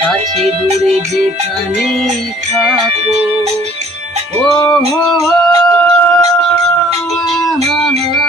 কাছে দূরে যেখানে থাকো। ও হো হা হা, হা,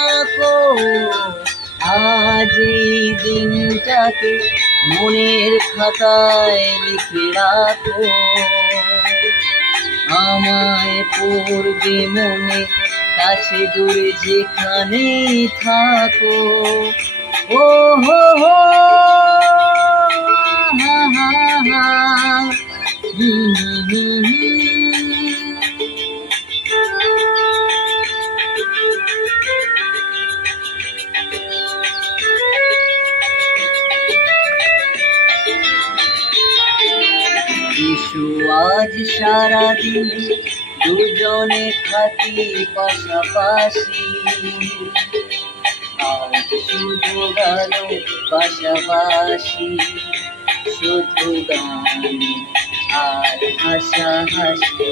আঁকো আজ এই দিনটাকে মনের খাতায় লিখে রাখো আমায় পড়বে মনে কাছে দূরে যেখানে থাকো ও হো হো হা হা হা হুম হুম আজ সারাদিন দুজনে থাকি পাশাপাশি। শুধু গান পাশাপাশি শুধু গান আর হাসা হাসি।